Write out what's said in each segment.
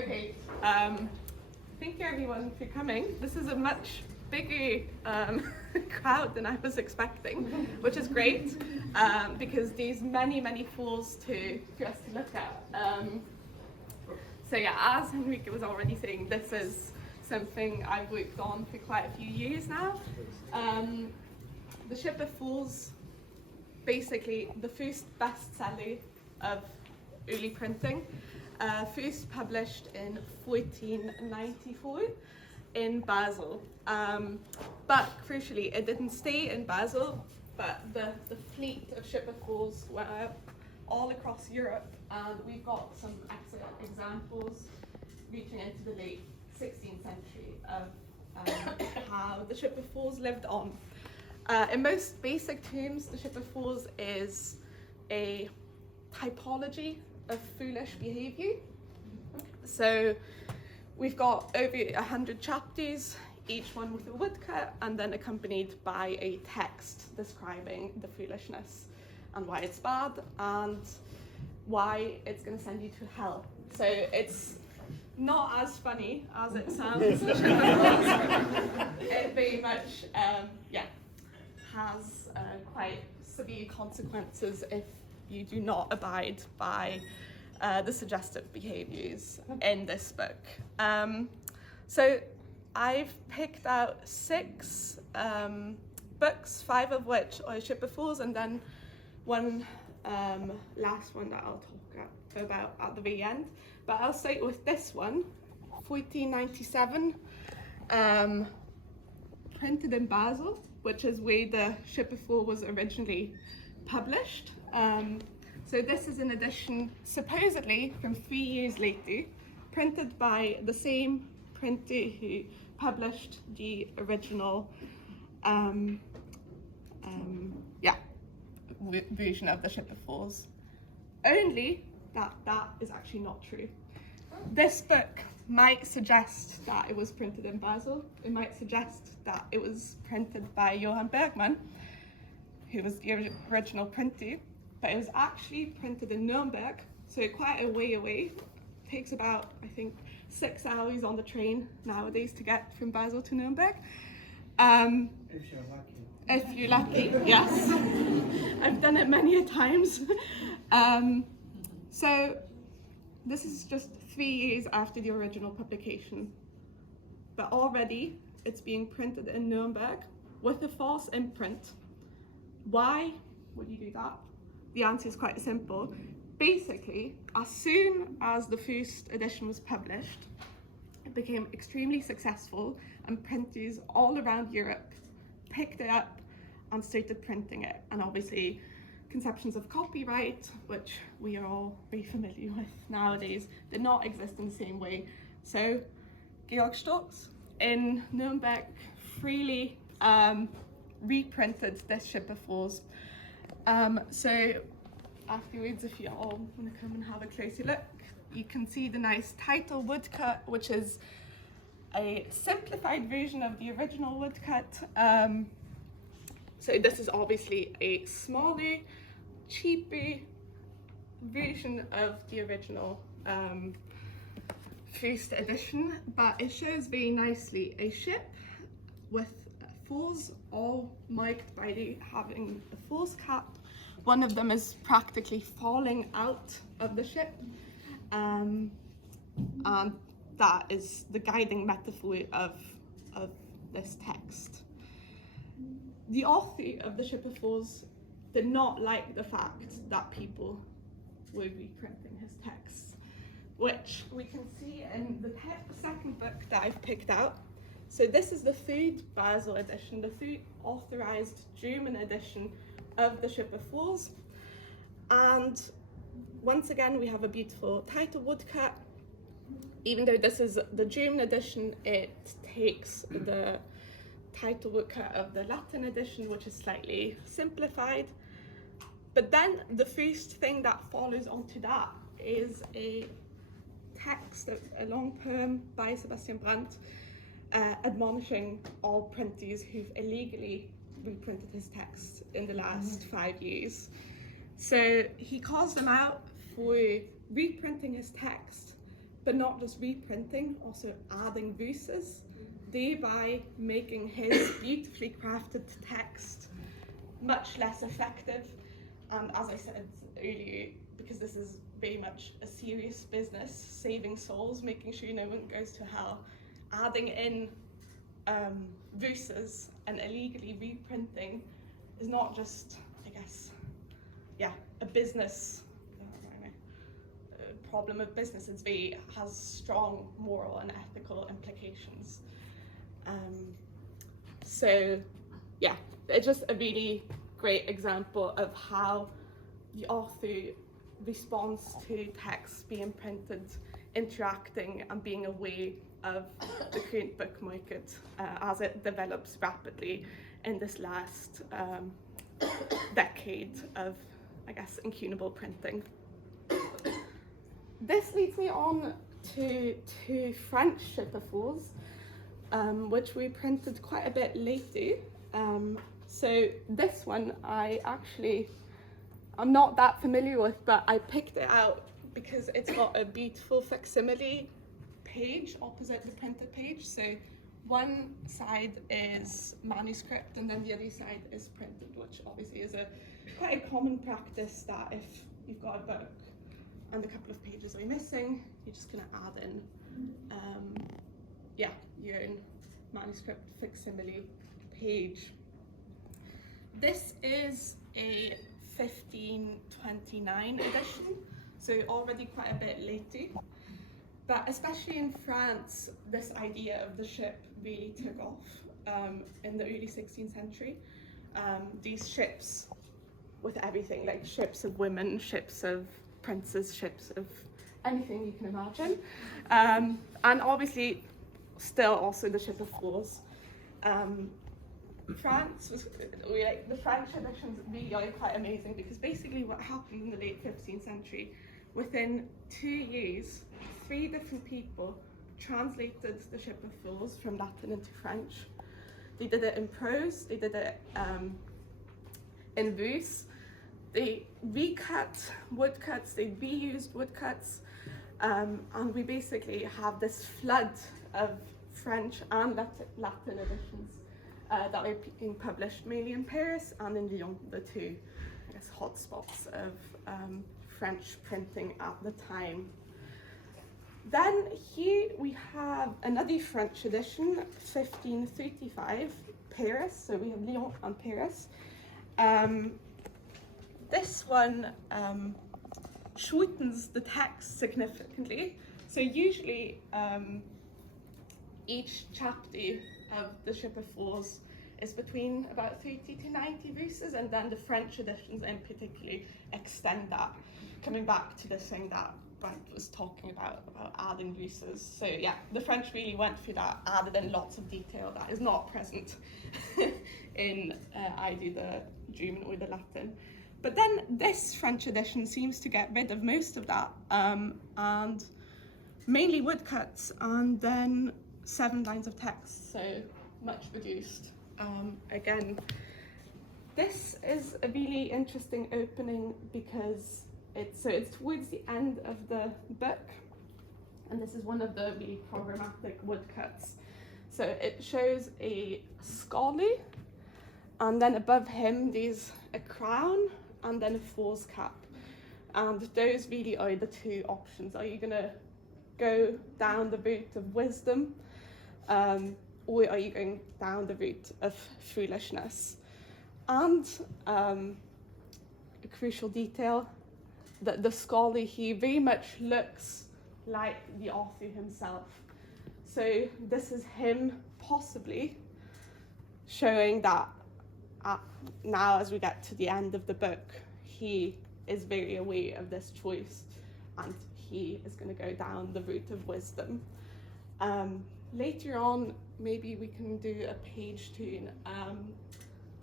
Okay, thank you everyone for coming. This is a much bigger crowd than I was expecting, which is great because there's many fools for us to look at. So yeah, as Henrique was already saying, this is something I've worked on for quite a few years now. The Ship of Fools, basically the first bestseller of early printing, first published in 1494 in Basel. But crucially, it didn't stay in Basel, but the fleet of Ship of Fools went out all across Europe, and we've got some excellent examples reaching into the late 16th century of how the Ship of Fools lived on. In most basic terms, the Ship of Fools is a typology of foolish behaviour. So we've got over 100 chapters, each one with a woodcut, and then accompanied by a text describing the foolishness and why it's bad and why it's going to send you to hell. So it's not as funny as it sounds. It very much has quite severe consequences if you do not abide by the suggestive behaviours in this book. So I've picked out 6 books, 5 of which are Ship of Fools, and then one last one that I'll talk about at the very end. But I'll start with this one, 1497, printed in Basel, which is where the Ship of Fools was originally published. So this is an edition supposedly from 3 years later, printed by the same printer who published the original version of the Ship of Fools. Only that is actually not true. This book might suggest that it was printed in Basel. It might suggest that it was printed by Johann Bergmann, who was the original printer, but it was actually printed in Nuremberg, so quite a way away. It takes about, I think, 6 hours on the train nowadays to get from Basel to Nuremberg. If you're lucky. If you're lucky, yes. I've done it many a times. So this is just 3 years after the original publication, but already it's being printed in Nuremberg with a false imprint. Why would you do that? The answer is quite simple. Basically, as soon as the first edition was published, it became extremely successful, and printers all around Europe picked it up and started printing it. And obviously, conceptions of copyright, which we are all very familiar with nowadays, did not exist in the same way. So Georg Stocks in Nuremberg freely reprinted this Ship of Fools. So afterwards, if you all want to come and have a closer look, you can see the nice title woodcut, which is a simplified version of the original woodcut. So this is obviously a smaller, cheaper version of the original first edition, but it shows very nicely a ship with fools, all marked by having a fool's cap. One of them is practically falling out of the ship, and that is the guiding metaphor of this text. The author of the Ship of Fools did not like the fact that people were reprinting his texts, which we can see in the second book that I've picked out. So this is the 3rd Basel edition, the 3rd authorized German edition of the Ship of Fools. And once again, we have a beautiful title woodcut. Even though this is the German edition, it takes the title woodcut of the Latin edition, which is slightly simplified. But then the first thing that follows onto that is a text, a long poem by Sebastian Brant, admonishing all printers who've illegally reprinted his texts in the last 5 years. So he calls them out for reprinting his text, but not just reprinting, also adding voices, thereby making his beautifully crafted text much less effective. And as I said earlier, because this is very much a serious business, saving souls, making sure no one goes to hell, adding in voices and illegally reprinting is not just, I guess, a business problem of business. It has strong moral and ethical implications. So yeah, it's just a really great example of how the author responds to texts being printed, interacting and being aware of the current book market as it develops rapidly in this last decade of, I guess, incunable printing. This leads me on to two French shipperfors, which we printed quite a bit later. So this one I'm not that familiar with, but I picked it out because it's got a beautiful facsimile page opposite the printed page. So one side is manuscript and then the other side is printed, which obviously is quite a common practice, that if you've got a book and a couple of pages are missing, you're just going to add in your own manuscript facsimile page. This is a 1529 edition, so already quite a bit later. But especially in France, this idea of the ship really took off in the early 16th century. These ships with everything, like ships of women, ships of princes, ships of anything you can imagine. And obviously still also the ship of fools. France was, the French editions really are quite amazing, because basically what happened in the late 15th century, within 2 years, 3 different people translated the Ship of Fools from Latin into French. They did it in prose, they did it in verse, they recut woodcuts, they reused woodcuts, and we basically have this flood of French and Latin editions that are being published mainly in Paris and in Lyon, the two, I guess, hotspots of French printing at the time. Then here we have another French edition, 1535, Paris, so we have Lyon and Paris. This one shortens the text significantly. So usually each chapter of the Ship of Fools is between about 30 to 90 verses, and then the French editions in particular extend that, coming back to this thing that Brant was talking about adding verses. So yeah, the French really went through that, added in lots of detail that is not present in either the German or the Latin. But then this French edition seems to get rid of most of that, and mainly woodcuts, and then 7 lines of text, so much reduced. Again, this is a really interesting opening because it's towards the end of the book, and this is one of the really programmatic woodcuts. So it shows a scholar, and then above him there's a crown, and then a fool's cap. And those really are the 2 options. Are you going to go down the route of wisdom, or are you going down the route of foolishness? And a crucial detail, that the scholar here very much looks like the author himself. So this is him possibly showing that now, as we get to the end of the book, he is very aware of this choice, and he is going to go down the route of wisdom. Later on, maybe we can do a page turn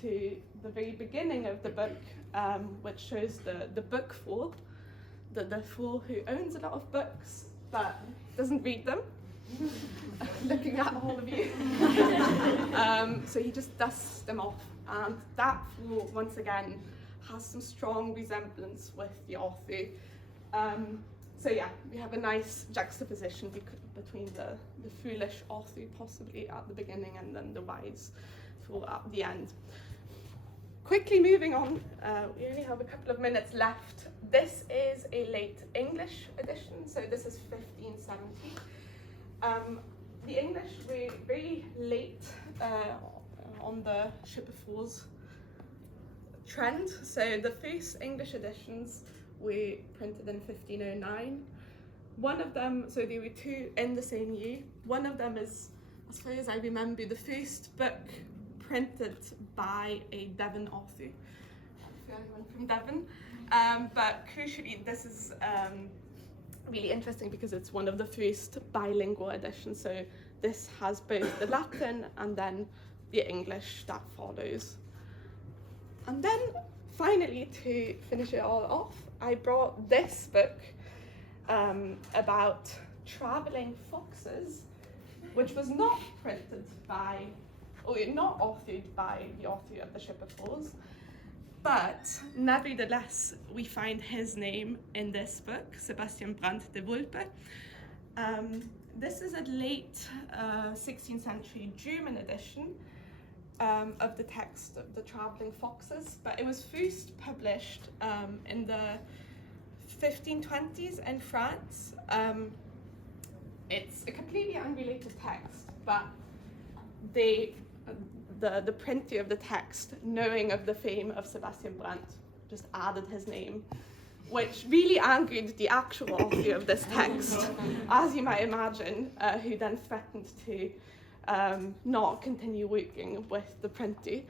to the very beginning of the book, which shows the book fool, the fool who owns a lot of books but doesn't read them. Looking at all of you. So he just dusts them off, and that fool, once again, has some strong resemblance with the author. So yeah, we have a nice juxtaposition between the foolish author possibly at the beginning and then the wise fool at the end. Quickly moving on, we only have a couple of minutes left. This is a late English edition, so this is 1570. The English were very late on the Ship of Fools trend. So the first English editions were printed in 1509. One of them, so there were two in the same year. One of them is, as far as I remember, the first book printed by a Devon author. If anyone from Devon. But crucially, this is really interesting because it's one of the first bilingual editions. So this has both the Latin and then the English that follows. And then finally, to finish it all off, I brought this book about travelling foxes, which was not printed by, or not authored by the author of The Ship of Fools, but nevertheless, we find his name in this book, Sebastian Brant de Vulpe. This is a late 16th century German edition of the text of the travelling foxes, but it was first published in the 1520s in France. It's a completely unrelated text, but the printer of the text, knowing of the fame of Sebastian Brant, just added his name, which really angered the actual author of this text, as you might imagine, who then threatened to not continue working with the printer.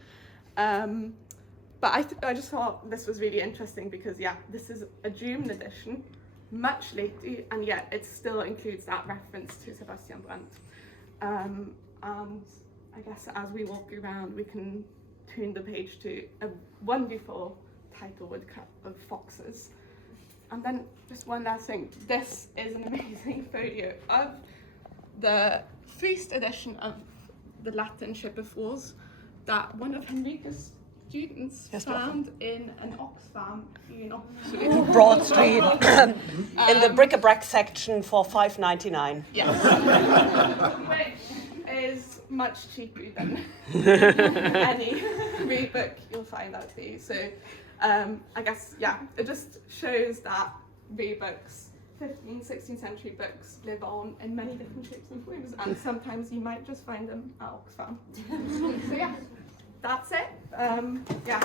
But I just thought this was really interesting because, yeah, this is a German edition, much later, and yet it still includes that reference to Sebastian Brant. And I guess as we walk around, we can turn the page to a wonderful title woodcut of foxes. And then just one last thing, this is an amazing photo of the first edition of the Latin Ship of Fools that one of Henrika's students found in an Oxfam here in Oxford. Broad Street, in the bric-a-brac section for $5.99. Yes, which is much cheaper than any read book you'll find out there. So I guess, yeah, it just shows that read books, 15th, 16th century books, live on in many different shapes and forms, and sometimes you might just find them at Oxfam. So yeah, that's it. Yeah.